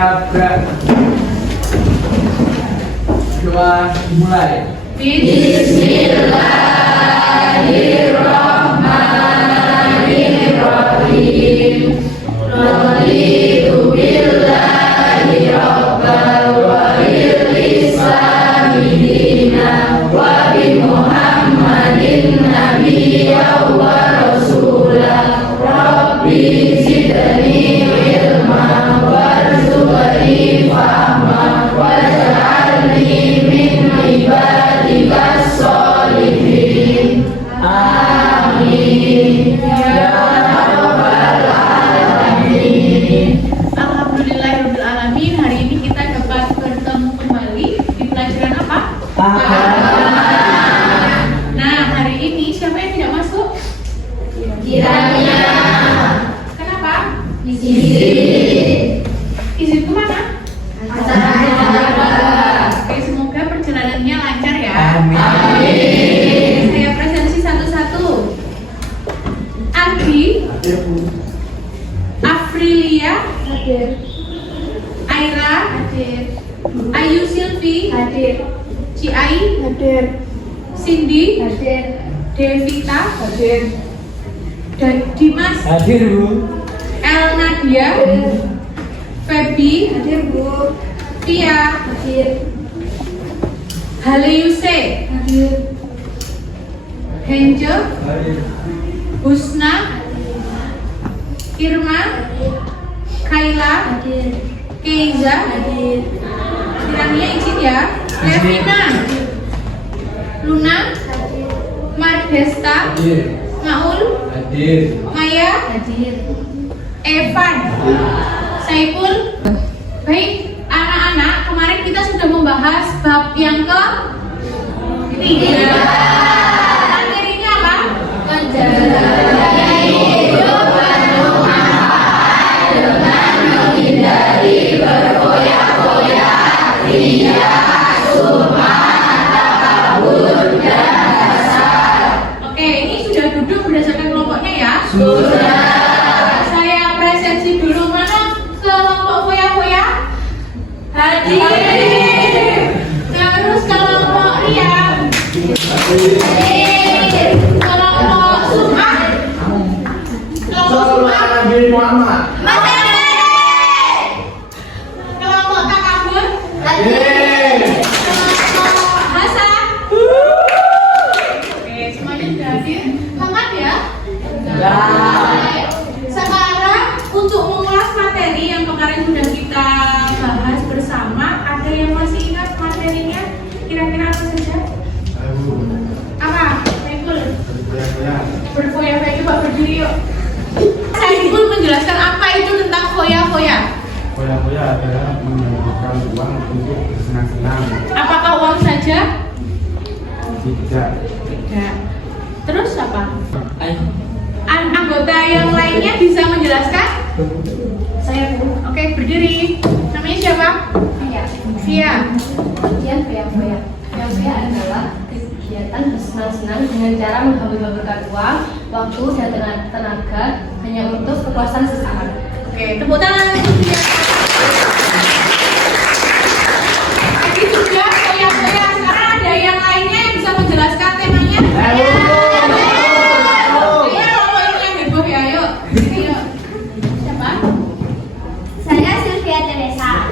Siap, gerak. Doa dimulai. Bismillahirrahmanirrahim. Raditu billahi rabban wa bil islami dinan wa bi Muhammadin nabiyyan wa rasulah. Rabbi zidni ilman warzuqni fahman waj'alni min ibadikas sholihin. Amin ya rabbal alamin. Alhamdulillahirabbil alamin. Hari ini kita dapat bertemu kembali di pelajaran apa? Nah, hari ini siapa yang tidak masuk? Kiranya Kenapa? izin Izin kemana? Oke, semoga perjalanannya lancar ya. Amin. Saya presentasi satu-satu. Adi, Afrilia, Hadir. Aira, Hadir. Ayu Silvi, Hadir. Ciai, Hadir. Cindy, Hadir. Devita, Hadir. Dimas, Hadir, Bu. El Nadia, Feby, Hadir, Bu. Tia, Hadir. Hale Yuse, Hadir. Henjo, Hadir. Husna, Irma, Kaila, Hadir. Keiza, Hadir. Kirania izin ya. Levina, Luna, Mardesta, Hadir. Maul, Hadir. Maya, Hadir. Evan, Saiful. Baik, anak-anak, kemarin kita sudah membahas bab yang ke-3. Materinya apa? Oke, ini sudah duduk berdasarkan kelompoknya ya? Sudah. Saya presensi dulu. Mana kelompok foya-foya? Hadir. Terus kelompok Ria. Hadir. Kelompok Sumah. Kelompok Sumah. Nabi Muhammad. Kelompok Takabur. Hadir. Kelompok Hasan. Oke, semuanya sudah hadir. Lengkap ya? Baik. Sekarang untuk mengulas materi yang kemarin sudah kita bahas bersama, ada yang masih ingat materinya? Kira-kira apa saja? Apa? Saiful? Berfoya-foya, coba berdiri yuk. Saiful menjelaskan apa itu tentang foya-foya. Foya-foya adalah menghabiskan uang untuk bersenang-senang. Apakah uang saja? Tidak. Tidak. Terus apa? Anggota yang lainnya bisa menjelaskan? Saya, Bu. Oke, berdiri. Namanya siapa? Iya. Via. Kemudian foya-foya. Foya-foya adalah kegiatan bersenang-senang dengan cara menghambur-hamburkan uang, waktu, dan tenaga hanya untuk kepuasan sesaat. Oke, tepuk tangan untuk Via. Tadi sudah foya-foya. Sekarang ada yang lainnya yang bisa menjelaskan temanya? Iya, kelompok ini yang heboh ya, yuk. Sini, yuk. Siapa? Saya Sylvia Teresa.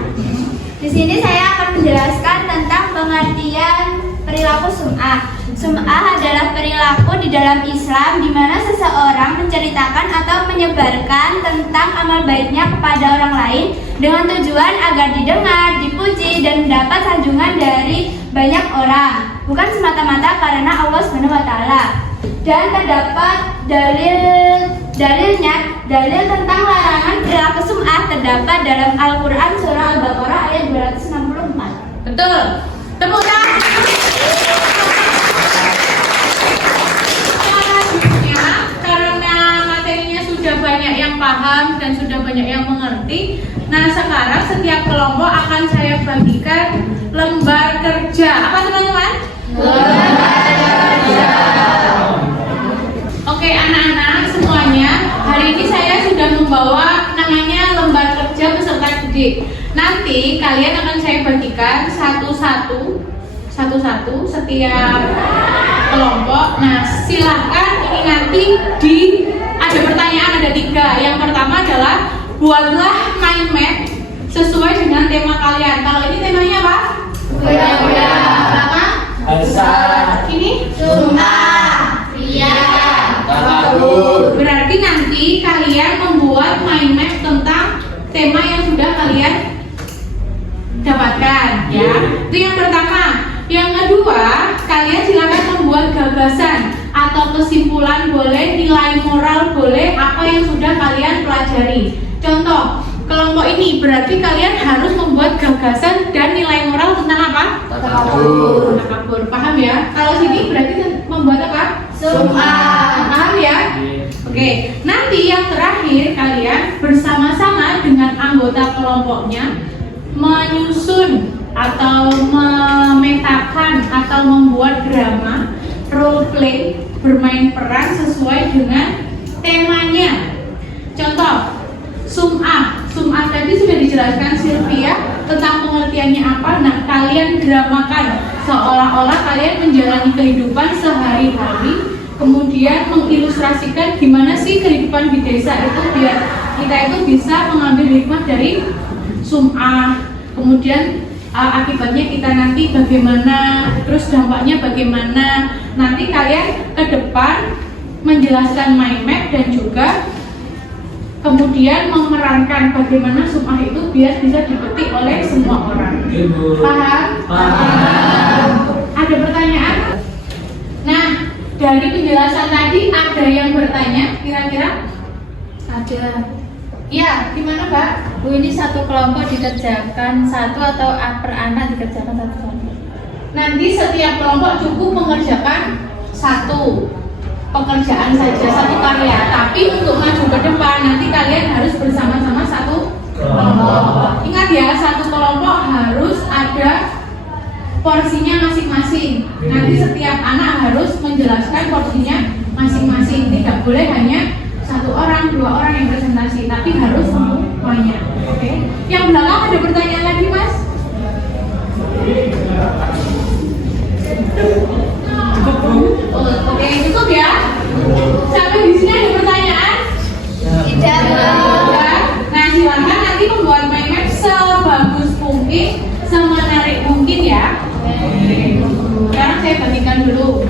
Di sini saya akan menjelaskan tentang pengertian perilaku sum'ah. Sum'ah adalah perilaku di dalam Islam di mana seseorang menceritakan atau menyebarkan tentang amal baiknya kepada orang lain dengan tujuan agar didengar, dipuji, dan mendapat sanjungan dari banyak orang, bukan semata-mata karena Allah SWT. Dan terdapat dalil tentang larangan perilaku sum'ah terdapat dalam Al-Quran surah Al-Baqarah ayat 264. Betul. Tepuk tangan. Selanjutnya, karena materinya sudah banyak yang paham dan sudah banyak yang mengerti, nah sekarang setiap kelompok akan saya bagikan lembar kerja. Apa teman-teman? Lembar kerja. Oke anak-anak semuanya, hari ini saya sudah membawa namanya lembar kerja peserta didik. Nah nanti kalian akan saya bagikan satu-satu setiap kelompok. Nah, silahkan ini nanti ada pertanyaan, ada 3. Yang pertama adalah buatlah mind map sesuai dengan tema kalian. Kalau ini temanya apa? Kuda-kuda. Apa? Asa. Ini? Sumpah. Ria. Takabur. Berarti nanti kalian membuat mind map tentang tema yang sudah kalian dapatkan, ya. Itu yang pertama. Yang kedua, kalian silakan membuat gagasan atau kesimpulan boleh, nilai moral boleh, apa yang sudah kalian pelajari. Contoh, kelompok ini berarti kalian harus membuat gagasan dan nilai moral tentang apa? Takabur. Takabur. Paham ya? Kalau sini berarti membuat apa? Sum'ah. Paham ya? Oke, nanti yang terakhir kalian bersama-sama dengan anggota kelompoknya menyusun atau memetakan atau membuat drama role play, bermain peran sesuai dengan temanya. Contoh, sum'ah tadi sudah dijelaskan Sylvia tentang pengertiannya apa. Nah, kalian dramakan seolah-olah kalian menjalani kehidupan sehari-hari, kemudian mengilustrasikan gimana sih kehidupan di desa itu biar kita itu bisa mengambil hikmah dari sum'ah. Kemudian akibatnya kita nanti bagaimana, terus dampaknya bagaimana. Nanti kalian ke depan menjelaskan mind map dan juga kemudian memerankan bagaimana sum'ah itu biar bisa dipetik oleh semua orang. Paham? Paham. Ada pertanyaan? Nah, dari penjelasan tadi ada yang bertanya kira-kira? Ada. Iya, gimana Mbak? Bu, ini satu kelompok dikerjakan satu atau per anak dikerjakan satu kelompok? Nanti setiap kelompok cukup mengerjakan satu pekerjaan saja, satu karya. Tapi untuk maju ke depan nanti kalian harus bersama-sama satu kelompok. Ingat ya, satu kelompok harus ada porsinya masing-masing. Nanti setiap anak harus menjelaskan porsinya masing-masing. Tidak boleh hanya 1 orang, 2 orang yang presentasi, tapi harus semuanya. Oke? Yang belakang ada pertanyaan lagi, Mas? Oke, cukup ya. Sampai di sini ada pertanyaan? Tidak. Nah, silakan nanti membuat mind map sebagus mungkin, semenarik mungkin ya. Sekarang saya bagikan dulu.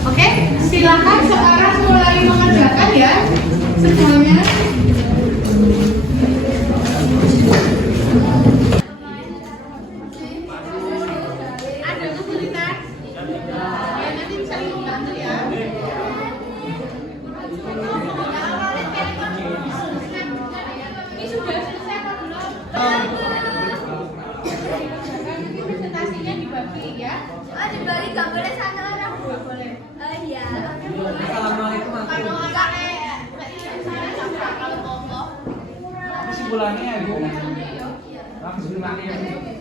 Oke, silakan sekarang mulai mengerjakan ya semuanya. Ada kesulitan? Ya, nanti bisa dibantu ya. Ini sudah selesai apa belum? Nanti presentasinya dibagi ya. Oh, dibagi nggak boleh 1 orang. Nggak boleh. Oh iya. Assalamualaikum. Kesimpulannya ya, Bu. Kesimpulannya ya, Bu.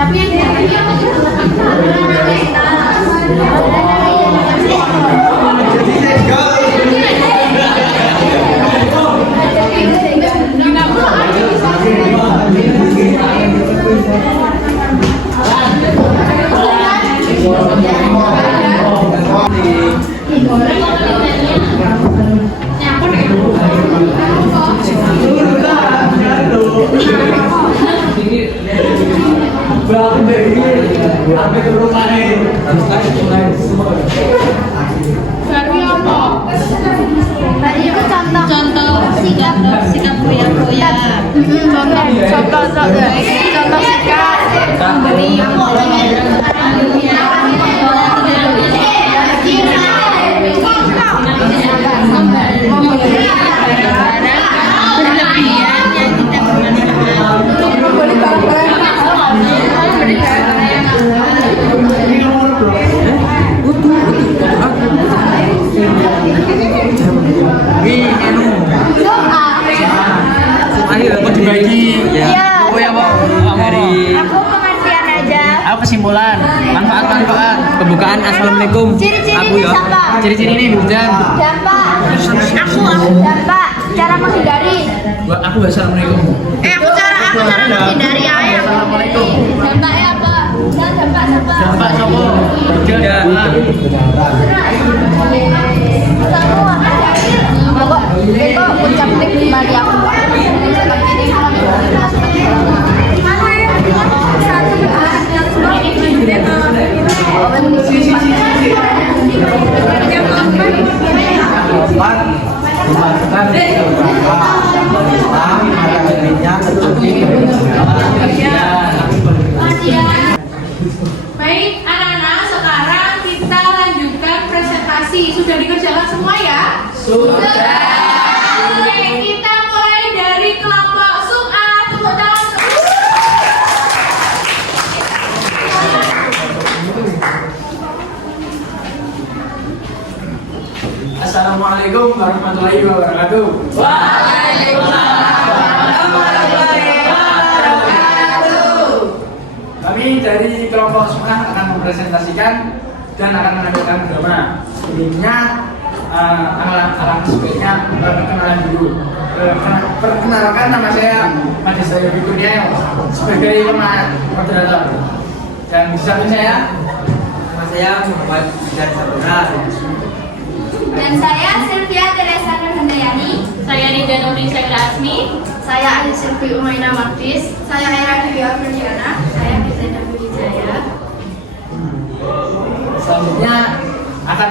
Tapi yang Contoh sikap goyang-goyang. Contoh sikap memberi pembukaan. Assalamualaikum. Aku ya. Ciri-ciri ini hujan. Dampak. Aku. Dampak. Cara menghindari. Aku assalamualaikum. Aku cara menghindari ayam. Assalamualaikum. Dampaknya apa? Dampak. Dampak sopo? Hujan ya. Kamu apa ya? Bapak, itu ucap tip bagi aku. Baik, anak-anak, sekarang kita lanjutkan presentasi. Sudah dikerjakan semua ya? Sudah. Oke, kita mulai dari kelompok sum'ah. Tepuk tangan. Assalamualaikum warahmatullahi wabarakatuh. Kami dari kelompok sum'ah akan mempresentasikan dan akan menampilkan drama. Sebelumnya alangkah sebaiknya perkenalan dulu. Perkenalkan, nama saya Madi Saya Bikunia sebagai moderator. Dan di samping saya, nama saya Muhammad Bidan Sabura. Dan saya Sylvia Teresa Nurhandayani. Saya Nida Nuri Syaira Asmi. Saya Ayu Sylvi Umaina Martis. Saya Era Dewi Afriana. Saya Bisa Davi Wijaya. Selanjutnya akan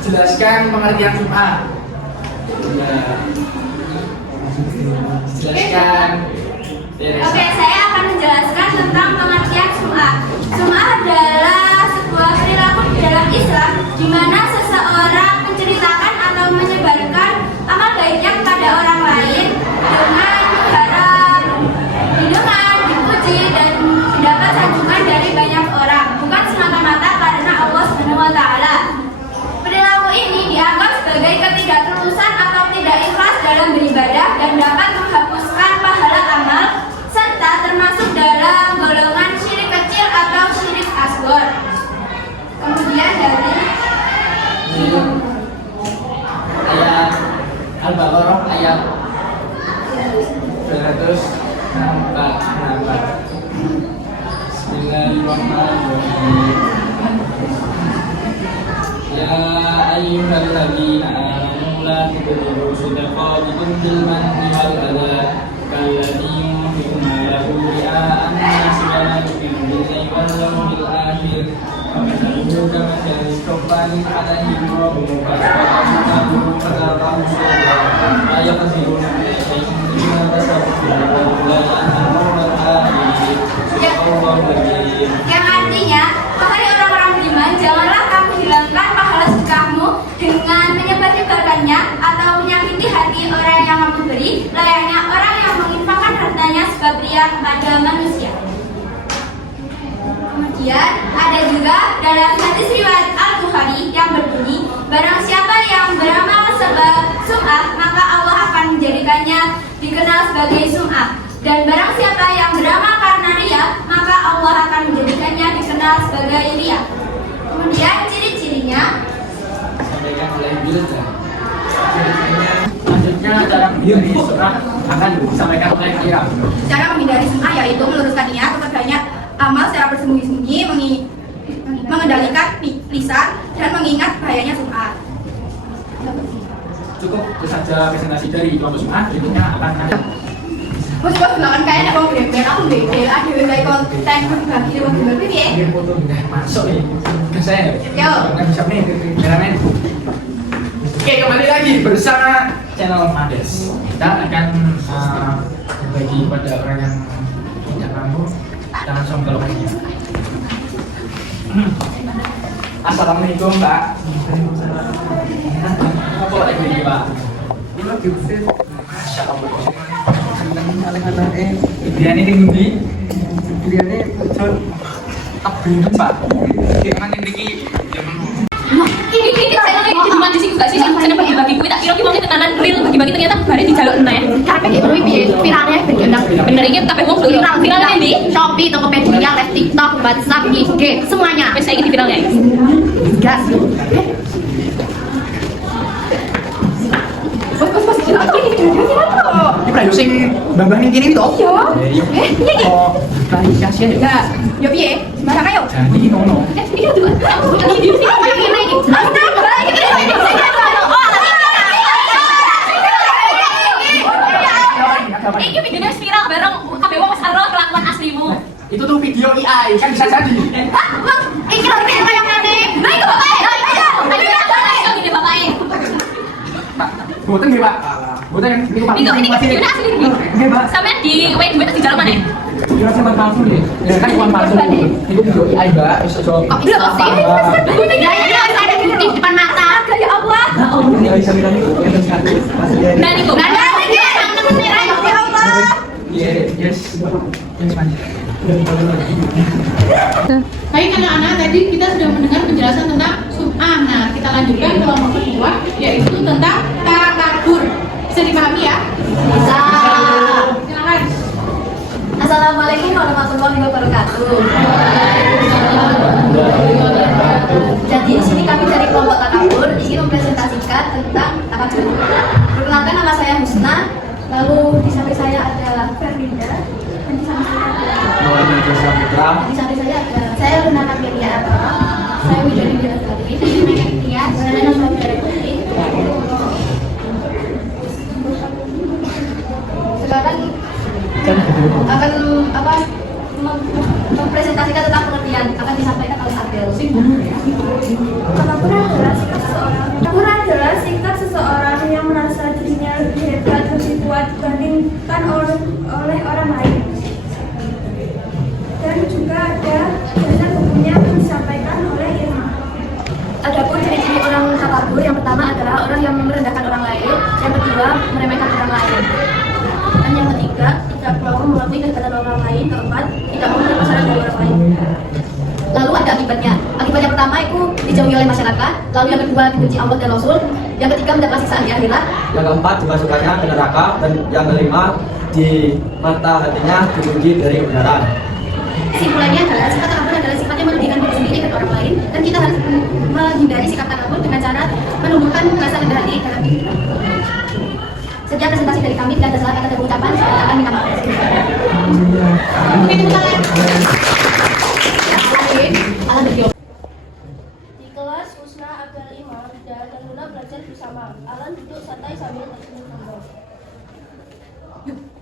dijelaskan pengertian sum'ah. Dijelaskan. Oke, saya akan menjelaskan tentang pengertian sum'ah. Sum'ah adalah sebuah perilaku di dalam Islam di mana seseorang menceritakan atau menyebarkan amal baiknya kepada orang lain dengan mengharap didengar, dipuji, dan mendapat sanjungan dari banyak orang, bukan semata-mata karena Allah SWT. Perilaku ini dianggap sebagai ketidaktulusan atau tidak ikhlas dalam beribadah dan dapat menghapuskan pahala amal serta termasuk dalam golongan syirik kecil atau syirik asghar. Kemudian dari Ayat Al-Baqarah ayat 264. Bismillahirrahmanirrahim. Ya ayyuhalladzina amanu la tubtilu shadaqatikum bil manni wal adha kalladzi yunfiqu malahu ria'an nas wa la yu'minu billahi wal yawmil akhir. فمثله كمثل صفوان عليه تراب فأصابه فتركه صلبا لا يقدرون على شيء مما كسبوا أولئك هم الخاسرون. صدق الله العظيم. yang artinya, wahai orang-orang beriman, janganlah kamu hilangkan pahala sedekahmu dengan menyebar-nyebarkannya atau menyakiti hati orang yang kamu beri, layaknya orang yang menginfakkan hartanya sebagai riya kepada manusia. Kemudian ada juga dalam hadis riwayat Al-Bukhari yang berbunyi, barang siapa yang beramal sebab sum'ah, maka Allah akan menjadikannya dikenal sebagai sum'ah. Dan barang siapa yang beramal karena riya, maka Allah akan menjadikannya dikenal sebagai riya. Kemudian ciri-cirinya Sampaikan oleh Bilda. Selanjutnya cara menghindari sum'ah akan disampaikan oleh Kira. Cara menghindari sum'ah yaitu meluruskan niat, memperbanyak amal secara bersembunyi-sembunyi, mengendalikan lisan, dan mengingat bahayanya sum'ah. Cukup itu saja presentasi dari kelompok sum'ah. Berikutnya akan ada Mas belakang kayaknya mau gembel, aku gembel, ada yang konten berbagi dengan gembel ini ya. ini foto masuk nih ke saya. Yo. Nggak bisa nih, kameramen. Oke, kembali lagi bersama channel Mades. Kita akan berbagi pada orang yang tidak mampu dan langsung ke lokasinya. Assalamualaikum, Pak. Apa lagi ini, Pak? Masya Allah. Dia ini tinggi. Dia ini tak bindung, Pak. Gimana tinggi? Ini saya lagi di rumah di sini juga sih, saya bagi-bagi kue tak kira mau tenanan real bagi-bagi ternyata bareng di jalur eneh. Karena gitu piye viralnya bergendang. Bener iki tapi wong viral ini Shopee, Tokopedia, Live TikTok, WhatsApp, IG, semuanya. wis saiki di viral guys. sing mbah-mbah ning kene iki to? Iya. Iya. Oh, klarifikasi ya. Enggak. Yo piye? Sembarang ayo. Jadi ngono. Iki lho, Mbak. Ini iki. Iki videonya viral bareng kabeh wong saro kelakuan aslimu. Itu tuh video AI kan bisa jadi. Iki lho iki kayak ngene. Nah, itu bapaknya. Ayo gini bapaknya. Boten nggih, Pak. Boten niku Pak. Ini videonya asli iki. Nggih, Pak. Sampean di duit di jalan mana? Kira sampean palsu nggih. Ya kan uang palsu. Itu video AI, Mbak. Wis aja. Kok bisa sih? Ya, ada di depan mata. Ya Allah. Ini bisa bilang itu. Nah, niku. Nah, ya Allah. Yes. Baik anak-anak, tadi kita sudah mendengar penjelasan tentang sum'ah. Nah, kita lanjutkan kelompok kedua, yaitu tentang takabur. Bisa dipahami ya? Bisa. Silakan. Assalamualaikum warahmatullahi wabarakatuh. Jadi di sini kami dari kelompok takabur ingin mempresentasikan tentang takabur. Perkenalkan, nama saya Husna. Lalu di samping saya ada Ferdinda. Dan di samping saya ada saya Luna Kamelia. Saya Widya Widyasari. Saya Tias. Saya Nasma Putri. Sekarang akan mempresentasikan tentang pengertian, akan disampaikan oleh Adel. Takabur adalah sikap seseorang yang merasa dirinya lebih hebat, lebih kuat dibandingkan oleh orang lain. Dan juga ada dasar hukumnya yang disampaikan oleh ilmu. Adapun ciri-ciri orang takabur, yang pertama adalah orang yang merendahkan orang lain, yang kedua meremehkan orang lain, dan yang ketiga tidak mau mengakui kehebatan orang lain, keempat tidak mau menerima saran dari orang lain. Lalu ada akibatnya. Akibat yang pertama itu dijauhi oleh masyarakat, lalu yang kedua dibenci Allah dan Rasul, yang ketiga mendapat siksaan di akhirat, yang keempat dimasukkannya ke neraka, dan yang kelima di mata hatinya diuji dari kebenaran. Kesimpulannya adalah sifat takabur adalah sifat yang merugikan diri sendiri dan orang lain, dan kita harus menghindari sikap takabur dengan cara menumbuhkan rasa rendah hati dalam diri kita. Sekian presentasi dari kami, bila ada salah kata dan ucapan, saya akan minta maaf. Di kelas Husna Abdul Imam dan Luna belajar bersama. Alan duduk santai sambil tersenyum sombong.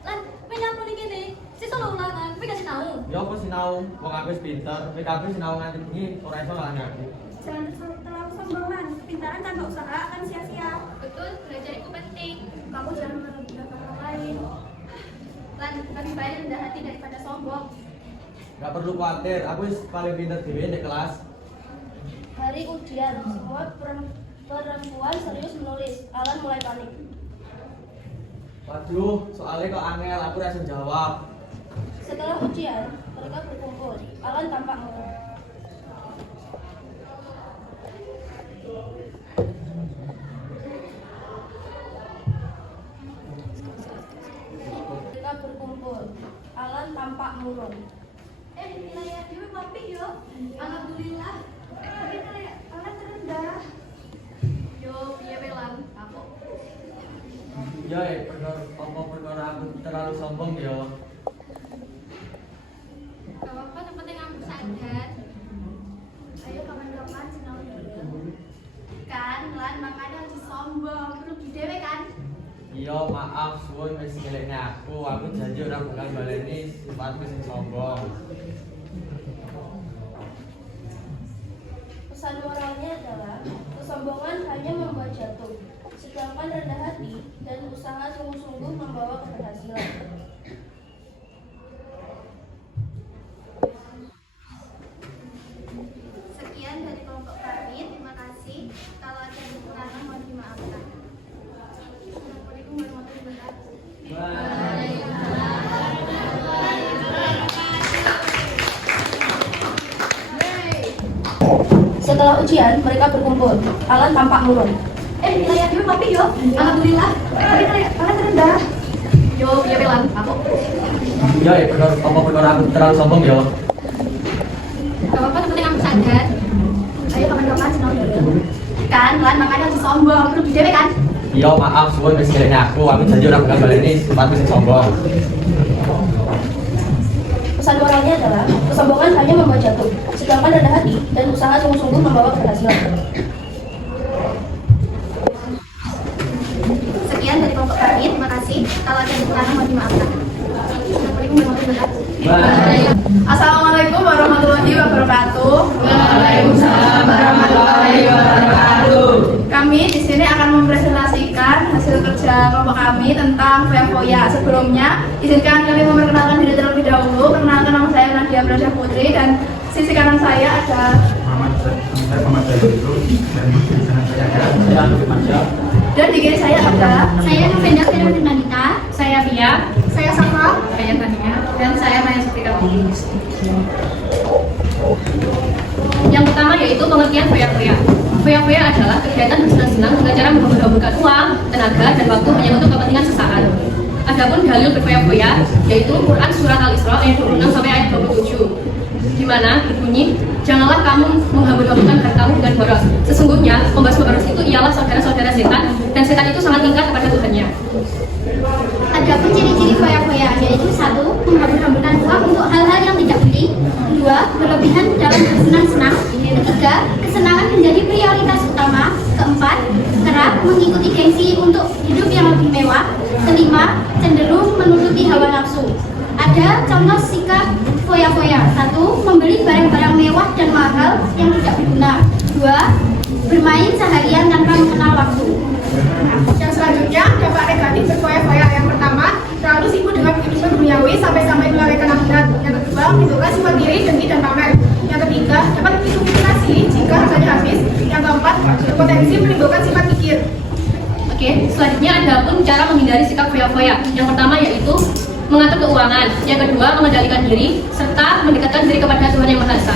Lan, kowe nyapa ning kene? Sesuk lho ulangan, kowe kasih tahu. Ya apa sinau, wong aku wis pinter, PKB sinau nganti bengi ora iso ngalami aku. Jangan terlalu sombongan. Kepintaran tanpa usaha akan sia-sia. Betul, belajar itu penting. Kamu jangan merendahkan orang lain. Lan, lebih baik rendah hati daripada sombong. Gak perlu khawatir, aku wis paling pinter dhewe di kelas. Hari ujian, semua perempuan serius menulis. Alan mulai panik. Waduh, soalnya kok angel, aku rasa jawab. Setelah ujian, mereka berkumpul. Alan tampak murung. Mereka berkumpul. Alan tampak murung. Wilayah dhewe apik yo. Alhamdulillah. Alan terendah. Yo, piye Lan? Kapok. Ya, perkara aku terlalu sombong ya. Gak apa-apa, yang penting kamu sadar. Ayo kapan-kapan sinau dulu. Kan, Lan, makanya harus sombong. Perlu dhewe kan? Iya, maaf, suwun wis ngelekne aku janji ora bakal baleni sifatku sing sombong. Pesan moralnya adalah kesombongan hanya membuat jatuh, sedangkan rendah hati dan usaha sungguh-sungguh membawa keberhasilan. Sekian dari kelompok kami. Terima kasih. Kalau ada kekurangan mohon dimaafkan. Assalamualaikum warahmatullahi wabarakatuh. Setelah ujian, mereka berkumpul. Alan tampak murung. Wilayah dhewe apik yo. Alhamdulillah. Alan terendah. Yo, piye Lan? Kapok. Ya, perkara aku terlalu sombong ya. Gak apa-apa, yang penting kamu sadar. Ayo kapan-kapan sinau dulu. Kan, Lan, makanya harus sombong. Perlu dhewe kan? Yo maaf suwun wis ngelekne aku janji ora bakal baleni sifatku sing sombong. Pesan moralnya adalah kesombongan hanya membuat jatuh, sedangkan rendah hati dan usaha sungguh-sungguh membawa keberhasilan. Sekian dari kelompok kami. Terima kasih. Kalau ada kekurangan mohon dimaafkan. Assalamualaikum warahmatullahi wabarakatuh. Assalamualaikum warahmatullahi wabarakatuh. Waalaikumsalam warahmatullahi wabarakatuh. Kami di sini akan mempresentasikan hasil kerja kelompok kami tentang foya-foya. Sebelumnya, izinkan kami memperkenalkan diri terlebih dahulu. Perkenalkan, nama saya Nadia Braja Putri dan sisi kanan saya ada Muhammad Zaidul dan di sana saya ada. dan di kiri saya ada Saya Novenda Fernandita. saya Pia, Saya Safa. saya Tania, dan saya Maya Suprika. Yang pertama yaitu pengertian foya-foya. Foya-foya adalah kegiatan bersenang-senang dengan cara menghambur-hamburkan uang, tenaga, dan waktu hanya untuk kepentingan sesaat. Adapun dalil berfoya-foya yaitu Quran Surat Al-Isra ayat 26 sampai ayat 27, di mana berbunyi, janganlah kamu menghambur-hamburkan hartamu dengan boros. Sesungguhnya pembasmi boros itu ialah saudara-saudara setan, dan setan itu sangat tingkat kepada Tuhannya. Adapun ciri-ciri foya-foya yaitu 1. Menghambur-hamburkan uang untuk hal-hal yang tidak penting. 2. Berlebihan dalam bersenang-senang. 3. Kesenangan menjadi prioritas utama. 4. Kerap mengikuti gengsi untuk hidup yang lebih mewah. 5. Cenderung menuruti hawa nafsu. Ada contoh sikap foya-foya. 1. Membeli barang-barang mewah dan mahal yang tidak berguna. 2. Bermain seharian tanpa mengenal waktu. Yang selanjutnya, dampak negatif berfoya-foya. Yang pertama, terlalu sibuk dengan kehidupan duniawi sampai melalaikan akhirat. Yang kedua, menimbulkan sifat diri, dengki, dan pamer. Yang ketiga, dapat diskriminasi jika harganya habis. Yang keempat, berpotensi menimbulkan sifat pikir. Oke, selanjutnya ada pun cara menghindari sikap foya-foya. Yang pertama yaitu mengatur keuangan. Yang kedua, mengendalikan diri serta mendekatkan diri kepada Tuhan Yang Maha Esa.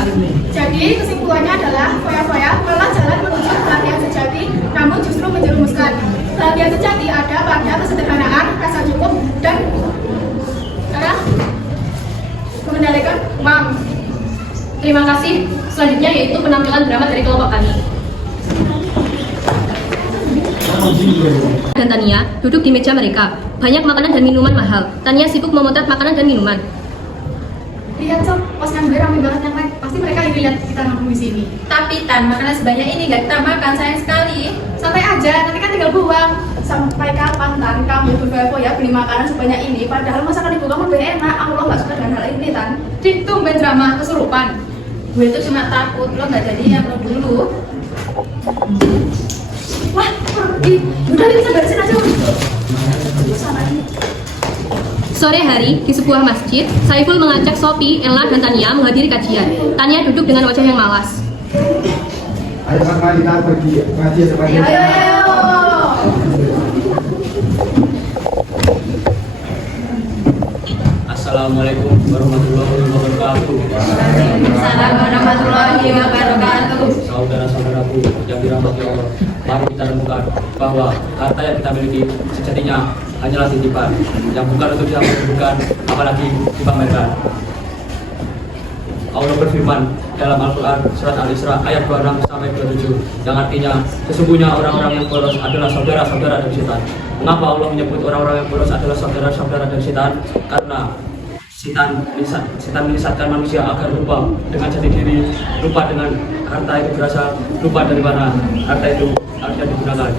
Jadi, kesimpulannya adalah foya-foya malah jalan menuju bahagia sejati, namun justru menjerumuskan. Bahagia sejati ada pada kesederhanaan, rasa cukup, dan cara mengendalikan uang. Terima kasih. Selanjutnya yaitu penampilan drama dari kelompok kami. Dan Tania duduk di meja mereka. Banyak makanan dan minuman mahal. Tania sibuk memotret makanan dan minuman. Lihat sob, poskan gue ramai banget yang lain. Pasti mereka ingin lihat kita nongkrong di sini. Tapi Tan, makanan sebanyak ini gak kita makan, sayang sekali. Santai aja, nanti kan tinggal buang. Sampai kapan Tan kamu berfoya-foya beli makanan sebanyak ini? Padahal masakan ibu kamu lebih enak. Allah nggak suka dengan hal ini Tan. Dik, tumben drama kesurupan. Gue itu cuma takut lo gak jadi yang lo dulu. Wah, udah kita beresin aja. Sama ini. Sore hari, di sebuah masjid, Saiful mengajak Sophie, Ella, dan Tania menghadiri kajian. Tania duduk dengan wajah yang malas. Ayo mari kita pergi ngaji sebagai. Ayo. Assalamualaikum warahmatullahi wabarakatuh. Waalaikumsalam warahmatullahi wabarakatuh. Saudara-saudaraku yang dirahmati Allah, mari kita renungkan bahwa harta yang kita miliki sejatinya hanyalah titipan yang bukan untuk dihamburkan, apalagi dipamerkan. Allah berfirman dalam Al-Quran surat Al-Isra ayat 26 sampai 27 yang artinya sesungguhnya orang-orang yang boros adalah saudara-saudara dari setan. Mengapa Allah menyebut orang-orang yang boros adalah saudara-saudara dari setan? Karena setan menyesatkan manusia agar lupa dengan jati diri, lupa dengan harta itu berasal, lupa dari mana harta itu harusnya digunakan.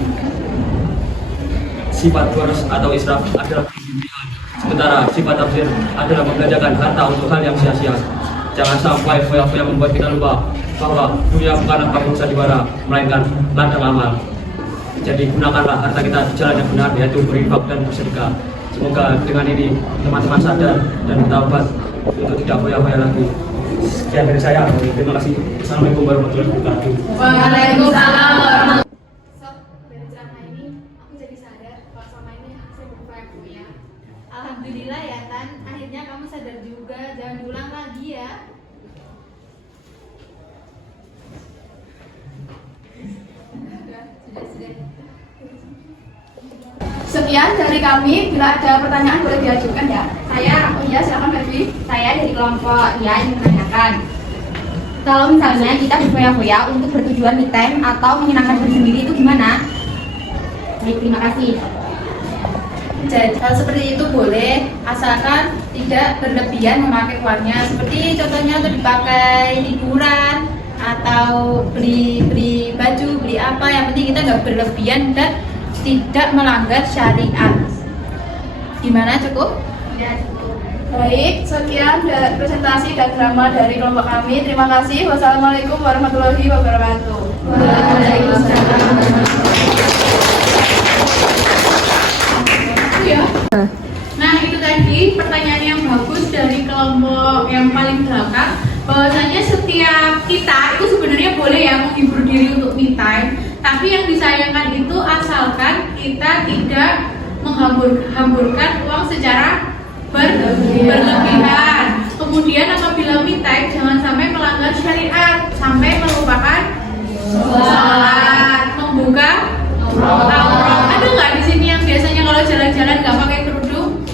Sifat boros atau israf adalah kegigihan, sementara sifat tafsir adalah membelanjakan harta untuk hal yang sia-sia. Jangan sampai foya-foya membuat kita lupa bahwa dunia bukanlah panggung sandiwara, melainkan ladang amal. Jadi gunakanlah harta kita di jalan yang benar, yaitu berinfak dan bersedekah. Semoga dengan ini teman-teman sadar dan bertaubat untuk tidak foya-foya lagi. Sekian dari saya. Terima kasih. Assalamualaikum warahmatullahi wabarakatuh. Waalaikumsalam warahmatullahi Sob, dari ceramah ini aku jadi sadar kalau selama ini saya berfoya-foya. Alhamdulillah ya Tan, akhirnya kamu sadar juga, jangan diulang lagi ya. Sekian dari kami. Bila ada pertanyaan boleh diajukan ya. Iya, silakan Baby. Saya dari kelompok ya ingin menanyakan, kalau misalnya kita berfoya-foya untuk bertujuan me time atau menyenangkan diri sendiri itu gimana? Baik, terima kasih. Jadi, hal seperti itu boleh asalkan tidak berlebihan memakai uangnya. Seperti contohnya untuk dipakai liburan atau beli baju, beli apa. Yang penting kita nggak berlebihan dan tidak melanggar syariat. Gimana, cukup? Ya, cukup. Baik, sekian presentasi dan drama dari kelompok kami. Terima kasih. Wassalamualaikum warahmatullahi wabarakatuh. Waalaikumsalam. Ya. Nah, itu tadi pertanyaan yang bagus dari kelompok yang paling belakang, bahwasanya setiap kita itu sebenarnya boleh ya menghibur diri untuk me time, tapi yang disayangkan itu asalkan kita tidak menghamburkan uang secara berlebihan. Kemudian apabila me time jangan sampai melanggar syariat, sampai melupakan sholat, membuka aurat. Ada nggak di sini yang biasanya kalau jalan-jalan nggak pakai kerudung?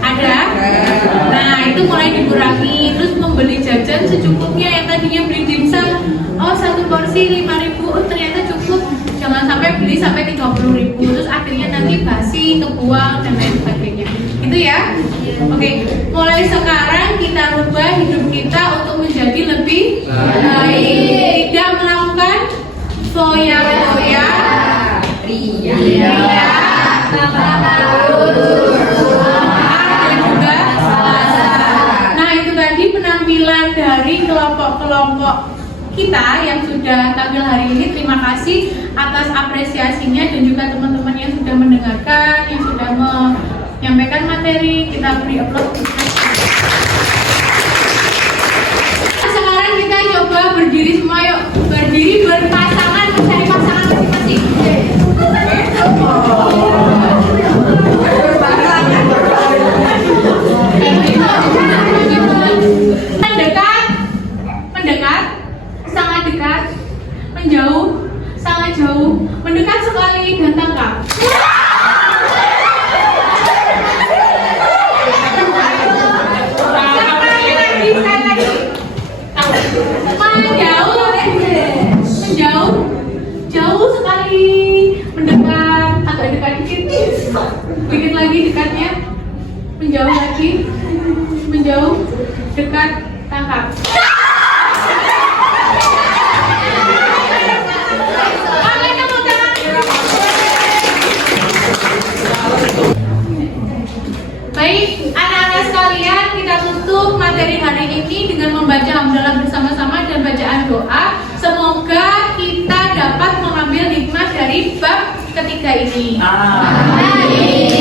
Ada? Nah, itu mulai dikurangi. Terus membeli jajan secukupnya, yang tadinya beli dimsum, oh satu porsi 5.000, oh ternyata cukup. Jangan sampai beli sampai 30.000, terus akhirnya nanti basi, kebuang dan lain sebagainya. Gitu ya? Oke, mulai sekarang kita rubah hidup kita untuk menjadi lebih baik. Tidak melakukan foya-foya, ria, dan juga nah, itu tadi penampilan dari kelompok-kelompok kita yang sudah tampil hari ini. Terima kasih atas apresiasinya dan juga teman-teman yang sudah mendengarkan, yang sudah menyampaikan materi. Kita beri aplaus. Sekarang kita coba berdiri semua, yuk. Berdiri berpasangan, mencari pasangan masing-masing. Mendekat, sangat dekat, menjauh, sangat jauh, mendekat sekali dan tangkap. Menjauh, jauh sekali, mendekat, agak dekat dikit lagi dekatnya, menjauh lagi, menjauh, dekat, tangkap. Baik, anak-anak sekalian, kita tutup materi hari ini dengan membaca hamdalah bersama-sama dan bacaan doa. Semoga kita dapat mengambil hikmah dari bab ketiga ini. Amin.